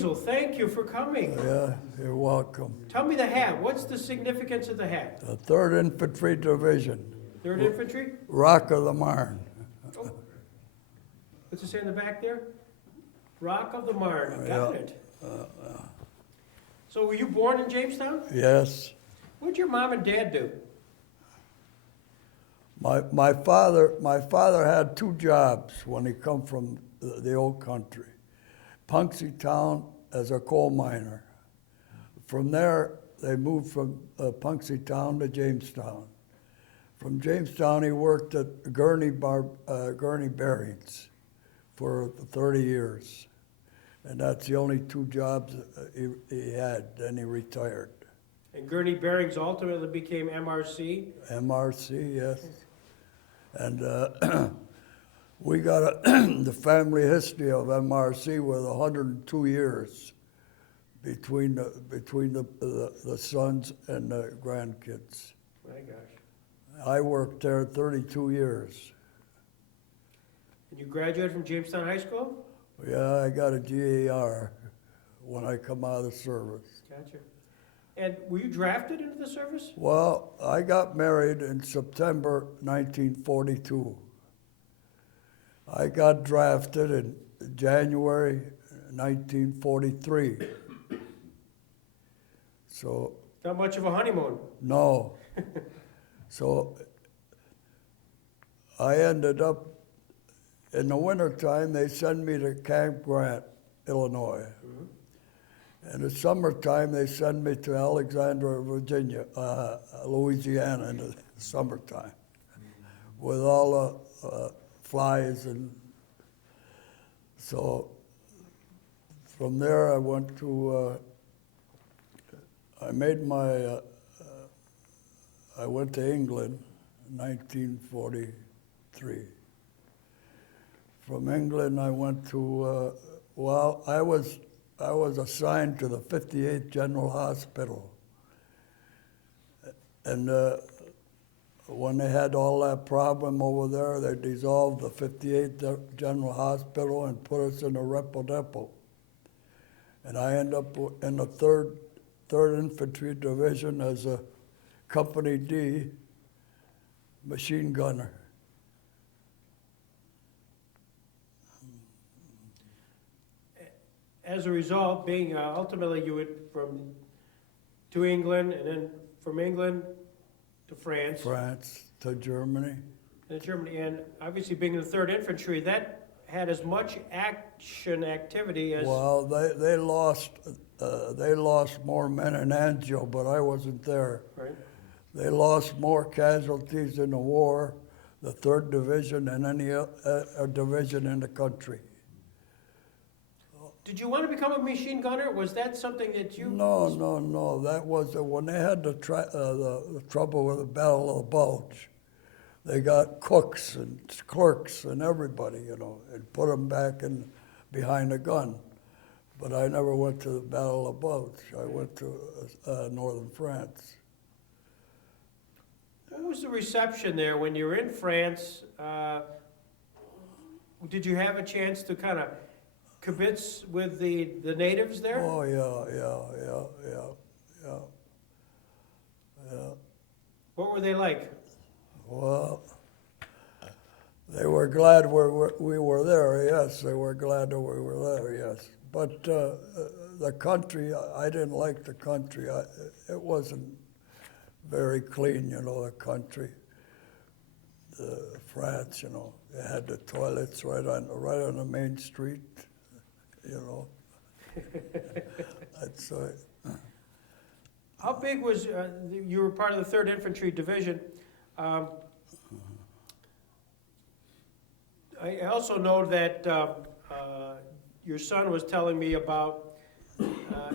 Basil, thank you for coming. Yeah, you're welcome. Tell me the hat. What's the significance of the hat? The 3rd Infantry Division, 3rd Infantry? Rock of the Marne. Oh. What's it say in the back there? Rock of the Marne. Got it. So were you born in Jamestown? Yes. What'd your mom and dad do? My father had 2 jobs when he come from the old country. Punxsutawn as a coal miner. From there, they moved from Punxsutawn to Jamestown. From Jamestown, he worked at Gurney Bearings for 30 years. And that's the only 2 jobs he had, then he retired. And Gurney Bearings ultimately became MRC? MRC, yes. And we got the family history of MRC with 102 years between the sons and the grandkids. My gosh. I worked there 32 years. And you graduated from Jamestown High School? Yeah, I got a GAR when I come out of the service. Gotcha. And were you drafted into the service? Well, I got married in September 1942. I got drafted in January 1943. So. Not much of a honeymoon. No. So I ended up, in the wintertime, they send me to Camp Grant, Illinois. Mm-hmm. In the summertime, they send me to Alexandria, Virginia, Louisiana in the summertime, with all the flies. And so from there I went to, I went to England in 1943. From England I went to, I was assigned to the 58th General Hospital. And when they had all that problem over there, they dissolved the 58th General Hospital and put us in a Repo Depot. And I ended up in the 3rd Infantry Division as a Company D machine gunner. As a result, being ultimately you went to England, and then from England to France. France to Germany. And Germany, and obviously being in the 3rd Infantry, that had as much action activity as. Well, they lost more men in Angel, but I wasn't there. Right. They lost more casualties in the war, the 3rd Division, than any division in the country. Did you want to become a machine gunner? Was that something that you? No. That was when they had the trouble with the Battle of the Bulge. They got cooks and clerks and everybody, and put them back behind a gun. But I never went to the Battle of the Bulge. I went to northern France. What was the reception there when you were in France? Did you have a chance to kind of kibitz with the natives there? Oh, yeah. What were they like? Well, they were glad we were there, yes. They were glad that we were there, yes. But the country, I didn't like the country. It wasn't very clean, the country. France, they had the toilets right on the main street, That's How big was, you were part of the 3rd Infantry Division. I also know that your son was telling me about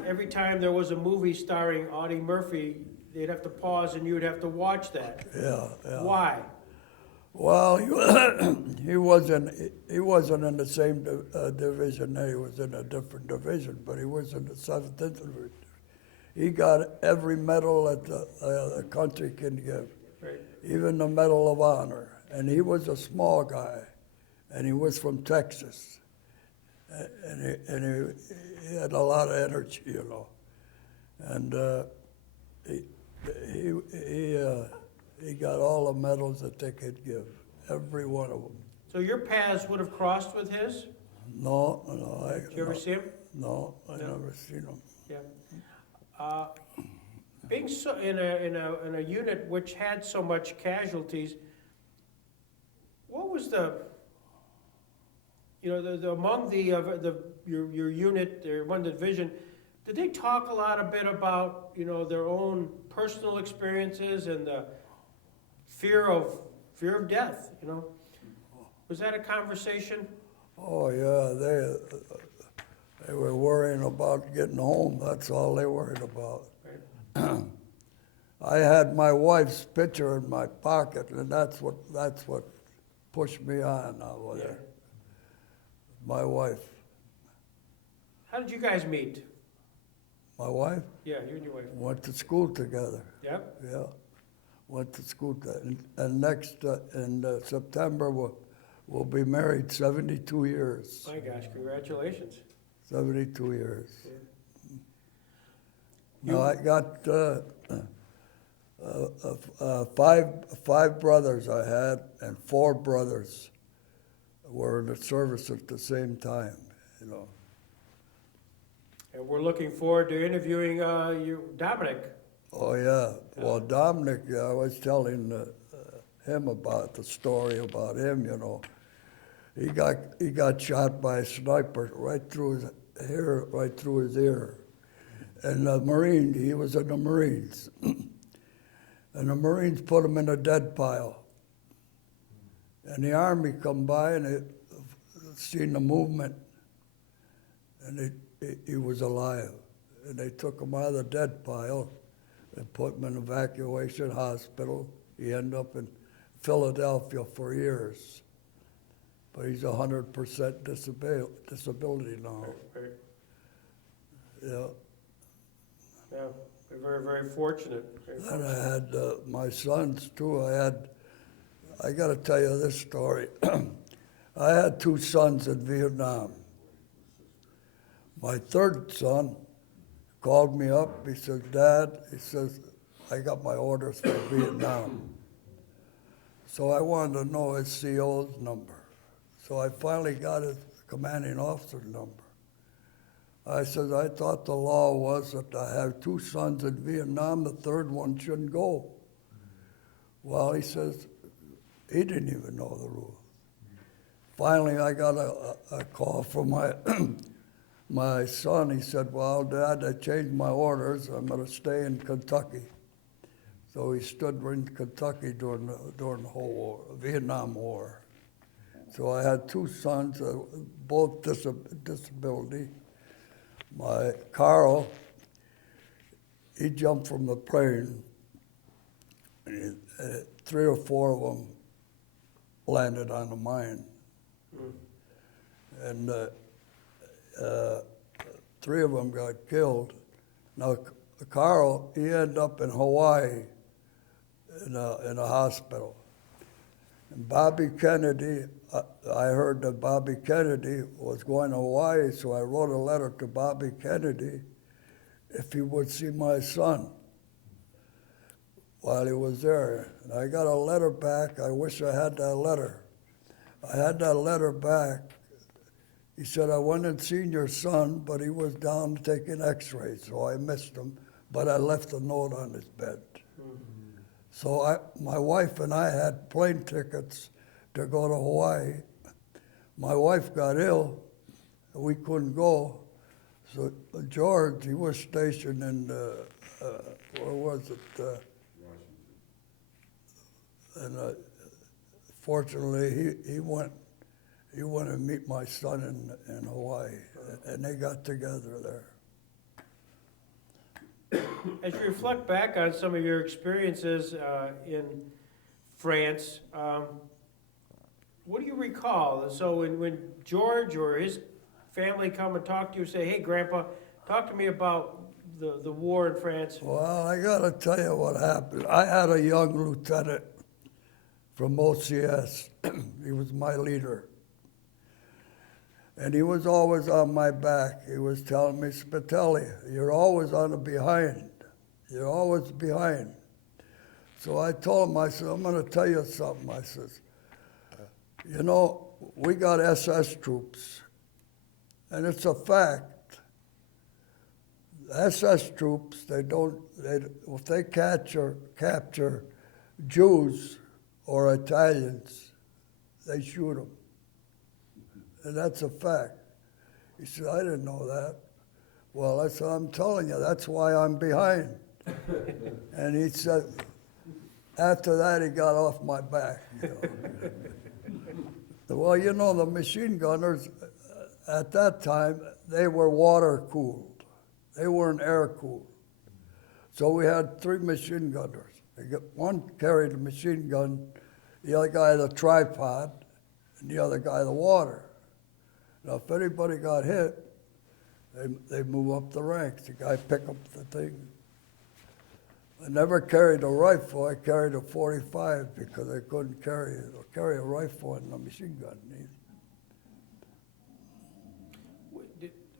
every time there was a movie starring Audie Murphy, they'd have to pause and you'd have to watch that. Yeah. Why? Well, he wasn't in the same division. He was in a different division, but he was in the 7th Infantry. He got every medal that the country can give, Right. even the Medal of Honor. And he was a small guy, and he was from Texas. he had a lot of energy, you know. And he, he got all the medals that they could give, every one of them. So your paths would have crossed with his? No. Did you ever see him? No, I No. never seen him. Yeah. Being so in a unit which had so much casualties, what was among your unit, among the division, did they talk a lot a bit about their own personal experiences and the fear of death? Was that a conversation? Oh yeah, they were worrying about getting home. That's all they worried about. Right. I had my wife's picture in my pocket, and that's what pushed me on over there. My wife. How did you guys meet? My wife? Yeah, you and your wife. Went to school together. Yep. Yeah, went to school together. And next in September we'll be married 72 years. My gosh, congratulations. 72 years. Yeah. Now I got five brothers I had, and 4 brothers were in the service at the same time, And we're looking forward to interviewing you, Dominic. Oh yeah, well Dominic, I was telling him about the story about him, He got shot by a sniper right through his ear. And he was in the Marines. And the Marines put him in a dead pile. And the Army come by and they seen the movement, and he was alive. And they took him out of the dead pile and put him in an evacuation hospital. He ended up in Philadelphia for years. But he's 100% disability now. Right. Yeah. Yeah, we're very, very fortunate. And I had my sons too. I got to tell you this story. I had 2 sons in Vietnam. My 3rd son called me up. He says, Dad, I got my orders for Vietnam. So I wanted to know his CO's number. So I finally got his commanding officer's number. I said, I thought the law was that I have 2 sons in Vietnam, the 3rd one shouldn't go. Well, he says, he didn't even know the rules. Finally, I got a call from my son. He said, well, Dad, I changed my orders. I'm going to stay in Kentucky. So he stood in Kentucky during the whole war, Vietnam War. So I had 2 sons, both disability. My Carl, he jumped from the plane, and 3 or 4 of them landed on the mine. And 3 of them got killed. Now, Carl, he ended up in Hawaii in a hospital. And Bobby Kennedy, I heard that Bobby Kennedy was going to Hawaii, so I wrote a letter to Bobby Kennedy if he would see my son while he was there. And I got a letter back. I wish I had that letter. I had that letter back. He said, I went and seen your son, but he was down taking x-rays, so I missed him, but I left a note on his bed. So my wife and I had plane tickets to go to Hawaii. My wife got ill, and we couldn't go. So George, he was stationed in, where was it? And fortunately, he went to meet my son in Hawaii, and they got together there. As you reflect back on some of your experiences in France, what do you recall? So when George or his family come and talk to you, say, hey, Grandpa, talk to me about the war in France. Well, I got to tell you what happened. I had a young lieutenant from OCS. He was my leader. And he was always on my back. He was telling me, Spitale, you're always on the behind. You're always behind. So I told him, I said, I'm going to tell you something. I says, you know, we got SS troops, and it's a fact. SS troops, if they capture Jews or Italians, they shoot them. And that's a fact. He said, I didn't know that. Well, I said, I'm telling you, that's why I'm behind. And he said, after that, he got off my back. You know. Well, you know, the machine gunners, at that time, they were water-cooled. They weren't air-cooled. So we had 3 machine gunners. One carried a machine gun, the other guy the tripod, and the other guy the water. Now, if anybody got hit, they move up the ranks. The guy pick up the thing. I never carried a rifle. I carried a .45 because I couldn't carry a rifle and a machine gun.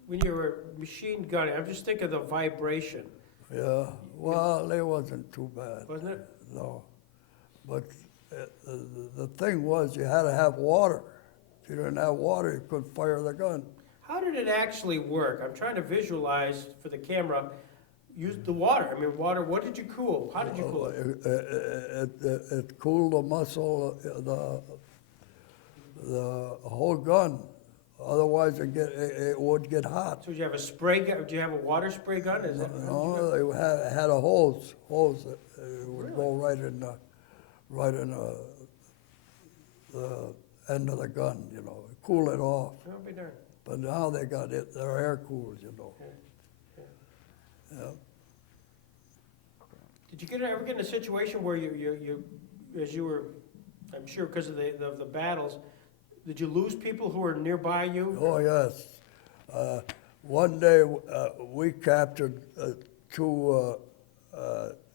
When you were machine gunning, I'm just thinking of the vibration, Yeah, well, it wasn't too bad. wasn't it? No, but the thing was you had to have water. If you didn't have water, you couldn't fire the gun. How did it actually work? I'm trying to visualize for the camera. Use the water. I mean, water. What did you cool? How did you cool it? It cooled the muscle, the whole gun. Otherwise, it would get hot. So did you have a spray gun? Do you have a water spray gun? Is it? No, they had a hose that would go right in the end of the gun, you know, cool it off. I'll be darned. But now they got it, they're air cooled, you know. Yeah. Did you ever get in a situation where you as you were, I'm sure because of the battles, did you lose people who were nearby you? Oh, yes. One day we captured 2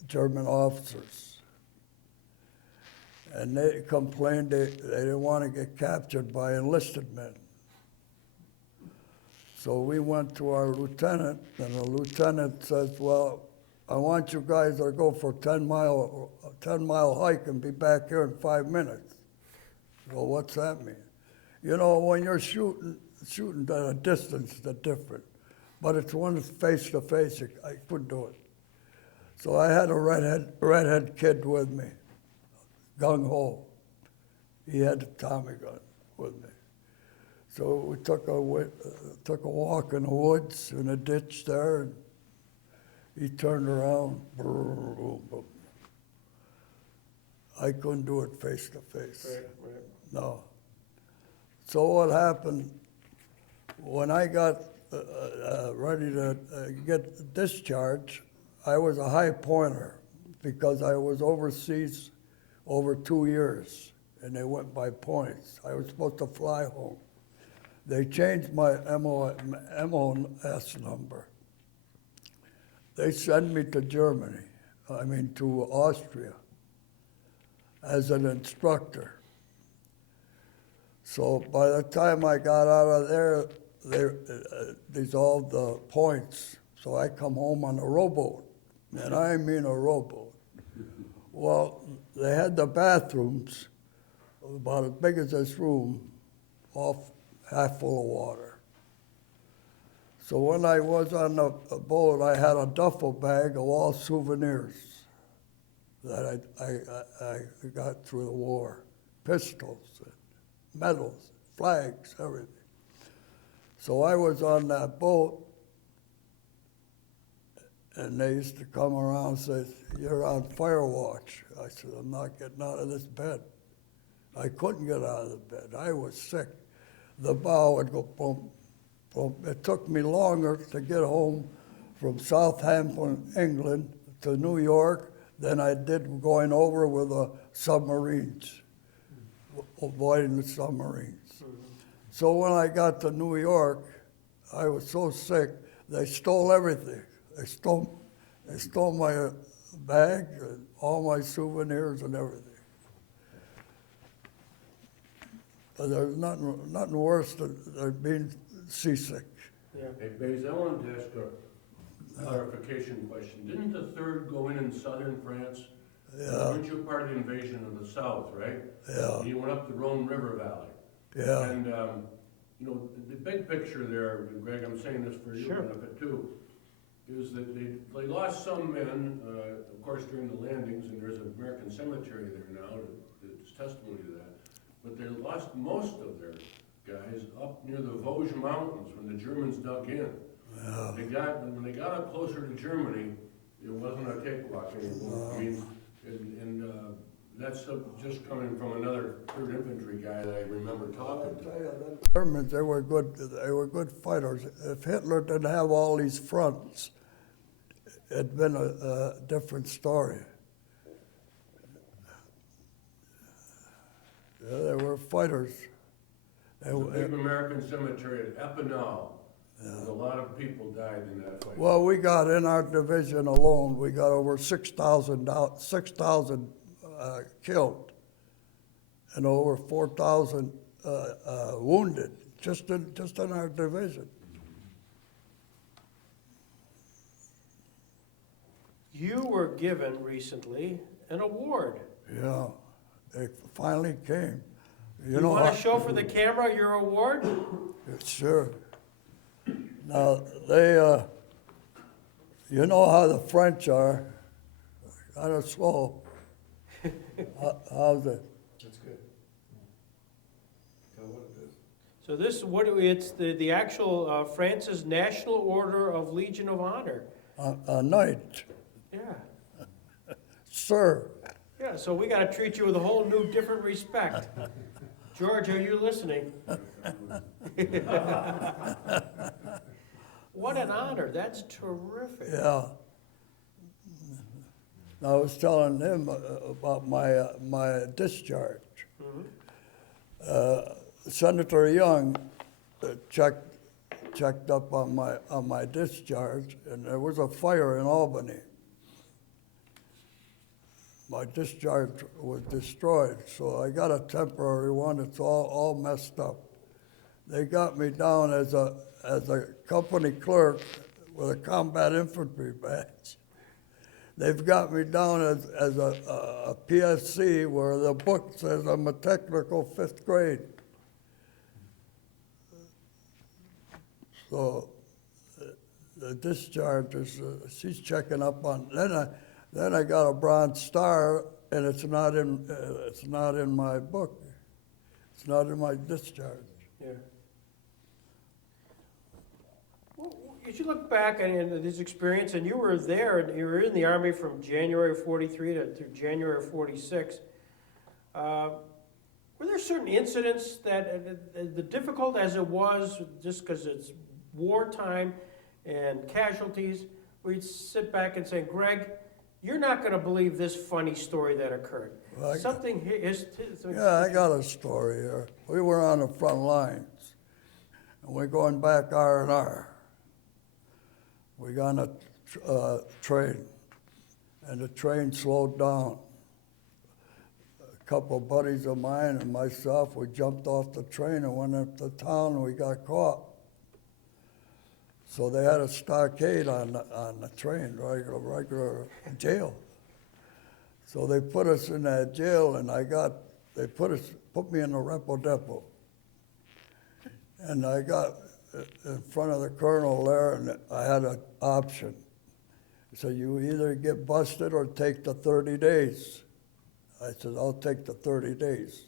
German officers. And they complained they didn't want to get captured by enlisted men. So we went to our lieutenant, and the lieutenant says, well, I want you guys to go for a 10-mile hike and be back here in 5 minutes. Well, what's that mean? You know, when you're shooting at a distance, it's different. But it's one face-to-face, I couldn't do it. So I had a redhead kid with me, gung-ho. He had a Tommy gun with me. So we took a walk in the woods, in a ditch there, and he turned around, boom, boom, boom. I couldn't do it face-to-face. Right. No. So what happened, when I got ready to get discharged, I was a high pointer because I was overseas over 2 years, and they went by points. I was supposed to fly home. They changed my MOS number. They sent me to Germany, to Austria, as an instructor. So by the time I got out of there, they dissolved the points. So I come home on a rowboat, and I mean a rowboat. Well, they had the bathrooms about as big as this room, all half full of water. So when I was on the boat, I had a duffel bag of all souvenirs that I got through the war, pistols, medals, flags, everything. So I was on that boat, and they used to come around and say, you're on fire watch. I said, I'm not getting out of this bed. I couldn't get out of the bed. I was sick. The bow would go boom, boom. It took me longer to get home from Southampton, England, to New York than I did going over with the submarines, avoiding the submarines. So when I got to New York, I was so sick, they stole everything. They stole my bag, and all my souvenirs and everything. There's nothing worse than being seasick. Yeah. Hey, Basil, I wanted to ask a clarification question. Didn't the third go in southern France? Yeah, Weren't you part of the invasion of the south, right? yeah, And you went up the Rhone River Valley. yeah. And, you know, the big picture there, Greg, I'm saying this for your Sure. benefit too, is that they lost some men, of course, during the landings, and there's an American cemetery there now that's testimony to that. But they lost most of their guys up near the Vosges Mountains when the Germans dug in. Yeah. When they got up closer to Germany, it wasn't a cakewalk anymore. I mean, and that's just coming from another 3rd Infantry guy that I remember talking to. The Germans, they were good fighters. If Hitler didn't have all these fronts, it'd been a different story. Yeah, they were fighters. They There's a were- big American cemetery at Epinal. And a lot of people died in that fight. Well, we got in our division alone, we got over 6,000 killed and over 4,000 wounded just in our division. You were given recently an award. Yeah, it finally came. You want to show for the camera your award? Sure. Now, they, you know how the French are, kind of slow. How's it? That's good. Tell what it is. So this is it's the actual France's National Order of Legion of Honor. A knight, Yeah. sir. Yeah, so we got to treat you with a whole new, different respect. George, are you listening? What an honor. That's terrific. Yeah. I was telling him about my discharge. Senator Young checked up on my discharge, and there was a fire in Albany. My discharge was destroyed, so I got a temporary one. It's all messed up. They got me down as a company clerk with a combat infantry badge. They've got me down as a PSC where the book says I'm a technical 5th grade. So the discharge is, she's checking up on, then I got a Bronze Star, and it's not in my book. It's not in my discharge. Yeah. Well, as you look back on this experience, and you were there, and you were in the Army from January of 43 to January of 46, were there certain incidents that, the difficult as it was, just because it's wartime and casualties, where you'd sit back and say, Greg, you're not going to believe this funny story that occurred. Well, Something Yeah, I got a story here. We were on the front lines, and we're going back R&R. We got on a train, and the train slowed down. A couple of buddies of mine and myself, we jumped off the train and went up to town, and we got caught. So they had a stockade on the train, regular jail. So they put us in that jail, and they put me in the repo depot. And I got in front of the colonel there, and I had an option. So you either get busted or take the 30 days. I said, I'll take the 30 days.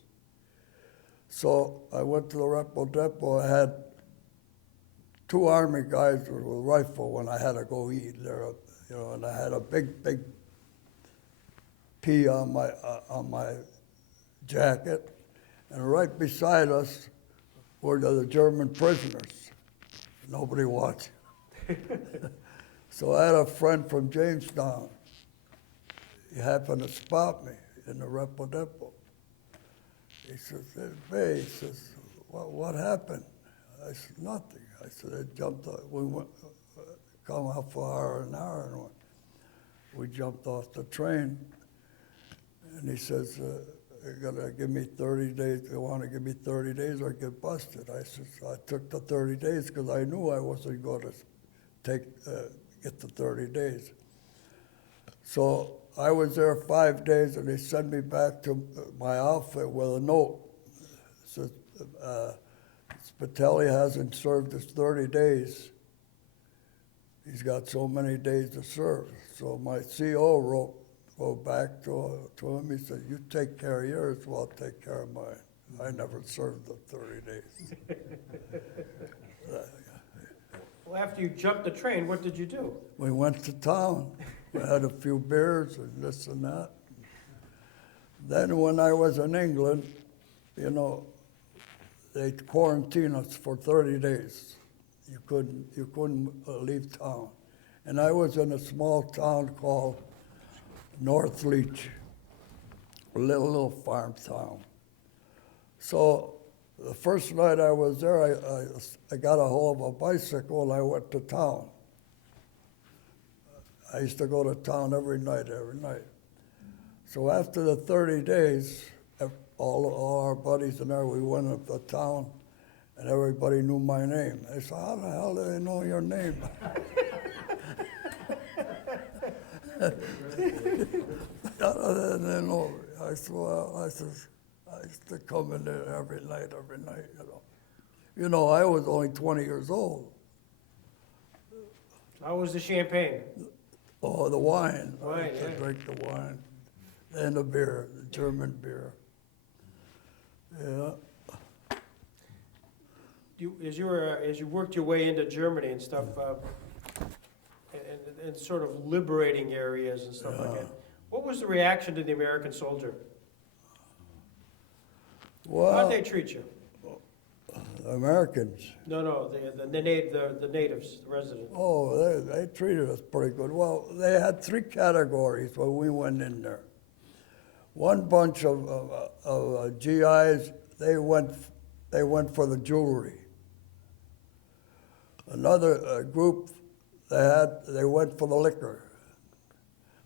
So I went to the repo depot. I had 2 Army guys with a rifle when I had to go eat there, and I had a big P on my jacket, and right beside us were the German prisoners. Nobody watching. So I had a friend from Jamestown. He happened to spot me in the repo depot. He says, "Hey, Bay," he says, what happened? I said, nothing. I said, I jumped, we went, come out for an hour, and we jumped off the train. And he says, you're gonna give me 30 days, you wanna give me 30 days or get busted. I said, I took the 30 days because I knew I wasn't gonna get the 30 days. So I was there 5 days and they sent me back to my outfit with a note. It says, Spitale hasn't served his 30 days. He's got so many days to serve. So my CO wrote back to him. He said, you take care of yours, well, I'll take care of mine. I never served the 30 days. Well, after you jumped the train, what did you do? We went to town. We had a few beers and this and that. Then when I was in England, you know, they quarantined us for 30 days. You couldn't leave town. And I was in a small town called North Leach, a little farm town. So the first night I was there, I got a hold of a bicycle and I went to town. I used to go to town every night. So after the 30 days, all our buddies and I, we went up to town and everybody knew my name. They said, how the hell do they know your name? They know. I said, well, I used to come in there every night, you know. You know, I was only 20 years old. How was the champagne? Oh, the wine. I Wine, used to yeah. drink the wine. And the beer, the German beer. Yeah. As you worked your way into Germany and stuff, and sort of liberating areas and stuff like Yeah. that, what was the reaction to the American soldier? Well, How'd they treat you? Americans. No, the natives, the residents. Oh, they treated us pretty good. Well, they had 3 categories when we went in there. One bunch of GIs, they went for the jewelry. Another group, they went for the liquor.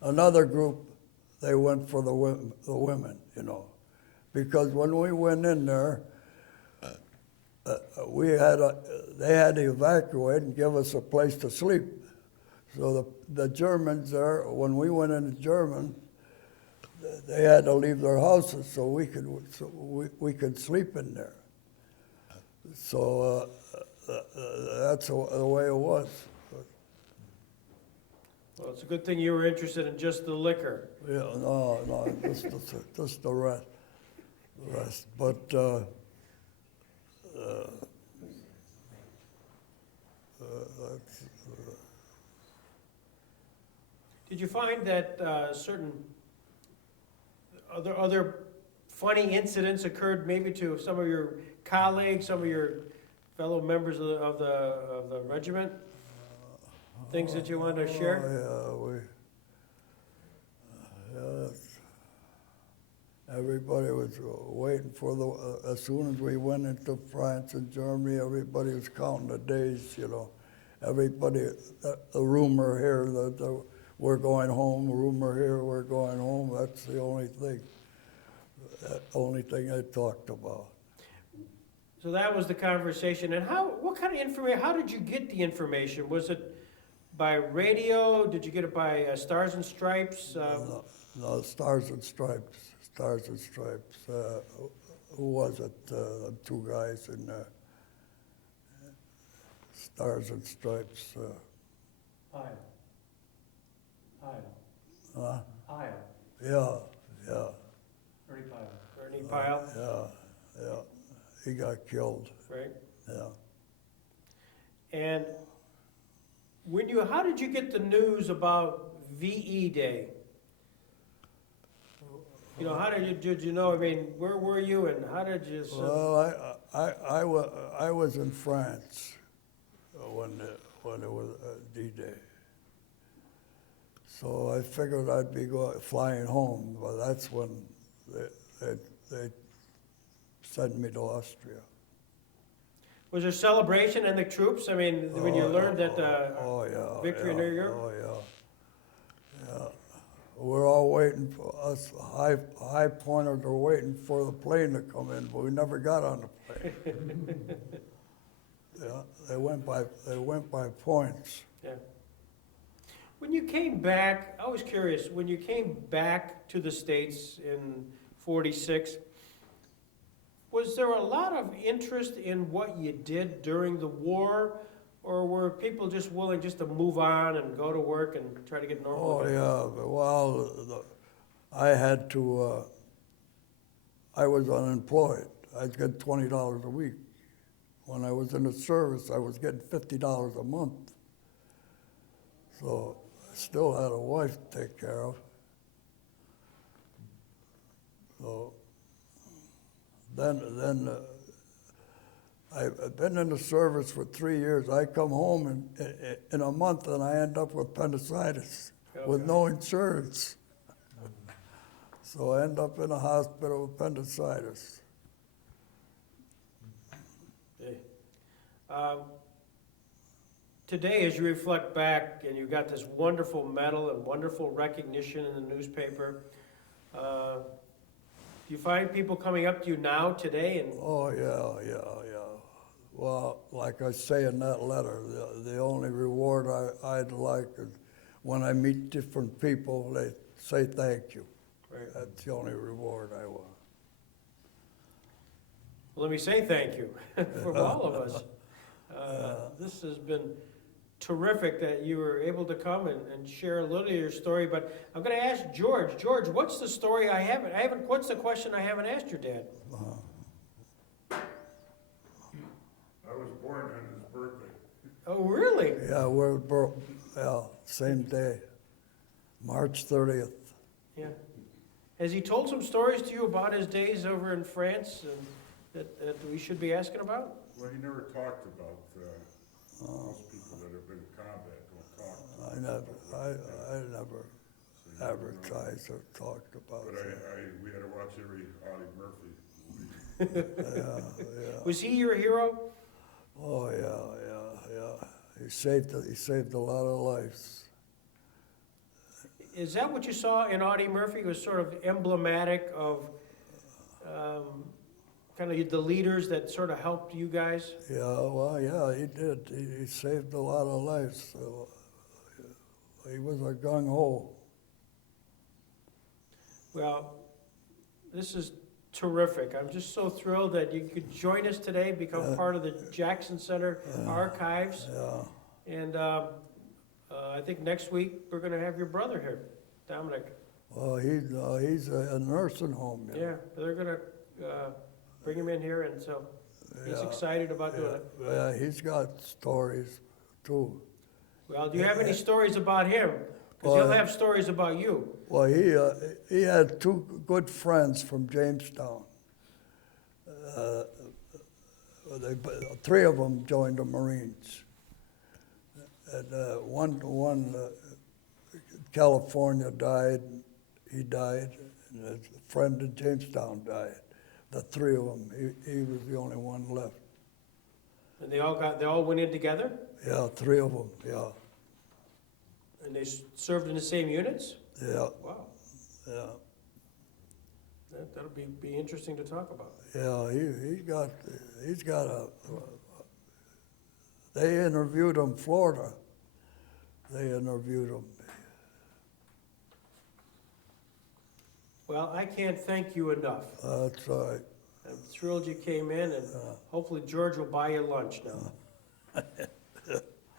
Another group, they went for the women, you know. Because when we went in there, they had to evacuate and give us a place to sleep. So the Germans there, when we went into German, they had to leave their houses so we could sleep in there. So that's the way it was. Well, it's a good thing you were interested in just the liquor. Yeah, no, just the rest. But that's, Did you find that certain other funny incidents occurred maybe to some of your colleagues, some of your fellow members of the regiment? Things that you want to share? Everybody was waiting for as soon as we went into France and Germany, everybody was counting the days, you know. Everybody, the rumor here that we're going home, rumor here, we're going home, that's the only thing they talked about. So that was the conversation. And what kind of information, how did you get the information? Was it by radio? Did you get it by Stars and Stripes? No, Stars and Stripes. Stars and Stripes. Who was it? The 2 guys in Stars and Stripes. Pyle. Yeah. Ernie Pyle, Yeah. He got killed. right? Yeah. And how did you get the news about VE Day? You know, how did you know? I mean, where were you, and how did you? Well, I was in France when it was D-Day. So I figured I'd be flying home, but that's when they sent me to Austria. Was there celebration in the troops? I mean, when you learned that victory in New York? Oh, yeah. We're all waiting for us, high pointers are waiting for the plane to come in, but we never got on the plane. Yeah, they went by points. Yeah. When you came back, I was curious, when you came back to the States in '46, was there a lot of interest in what you did during the war? Or were people just willing just to move on and go to work and try to get normal Oh, again? yeah, well, I had to, I was unemployed. I'd get $20 a week. When I was in the service, I was getting $50 a month. So I still had a wife to take care of. So then I've been in the service for 3 years. I come home in a month and I end up with appendicitis with no insurance. So I end up in a hospital with appendicitis. Hey. Today, as you reflect back, and you got this wonderful medal and wonderful recognition in the newspaper, do you find people coming up to you now, today, and Oh, yeah. Well, like I say in that letter, the only reward I'd like is when I meet different people, they say thank you. Right. That's the only reward I want. Well, let me say thank you from all of us. This has been terrific that you were able to come and share a little of your story, but I'm going to ask George. George, what's the story what's the question I haven't asked your dad? I was born on his birthday. Oh, really? Yeah, same day, March 30th. Yeah. Has he told some stories to you about his days over in France and that we should be asking about? Well, he never talked about, most people that have been in combat don't talk. I never advertised or talked about But it. we had to watch every Audie Murphy movie. Yeah. Was he your hero? Oh, yeah. He saved a lot of lives. Is that what you saw in Audie Murphy? It was sort of emblematic of kind of the leaders that sort of helped you guys? Yeah, well, yeah, he did. He saved a lot of lives. So he was a gung-ho. Well, this is terrific. I'm just so thrilled that you could join us today, become part of the Jackson Center archives. Yeah. And I think next week we're going to have your brother here, Dominic. Well, he's a nursing home. Yeah, they're going to bring him in here, and so he's Yeah. excited about doing it. Yeah, he's got stories too. Well, do you have any stories about him? Because Well, he'll have stories about you. Well, he had two good friends from Jamestown. Three of them joined the Marines. And one California died. He died, and his friend in Jamestown died. The three of them. He was the only one left. And they all went in together? Yeah, three of them. Yeah, And they served in the same units? yeah, Wow, yeah. that'll be interesting to talk about. Yeah, he's got they interviewed him, Florida. They interviewed him. Well, I can't thank you enough. That's all right. I'm thrilled you came in, and hopefully George will buy you lunch now.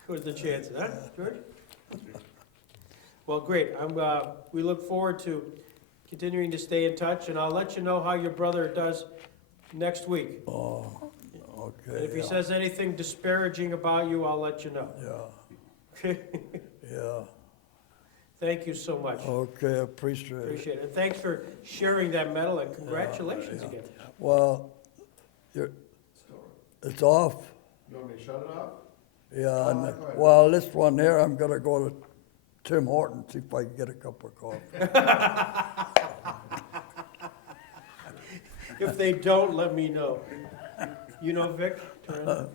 What are the chances, huh, George? Well, great. We look forward to continuing to stay in touch, and I'll let you know how your brother does next week. Oh, okay. And if he yeah, says anything disparaging about you, I'll let you know. Yeah, yeah. Thank you so much. Okay, appreciate it. Appreciate it. And thanks for sharing that medal, and congratulations yeah. again. Well, it's off. You want me to shut it off? Yeah, and, go ahead. well, this one here, I'm gonna go to Tim Hortons, see if I can get a cup of coffee. If they don't, let me know. You know Vic? Turner?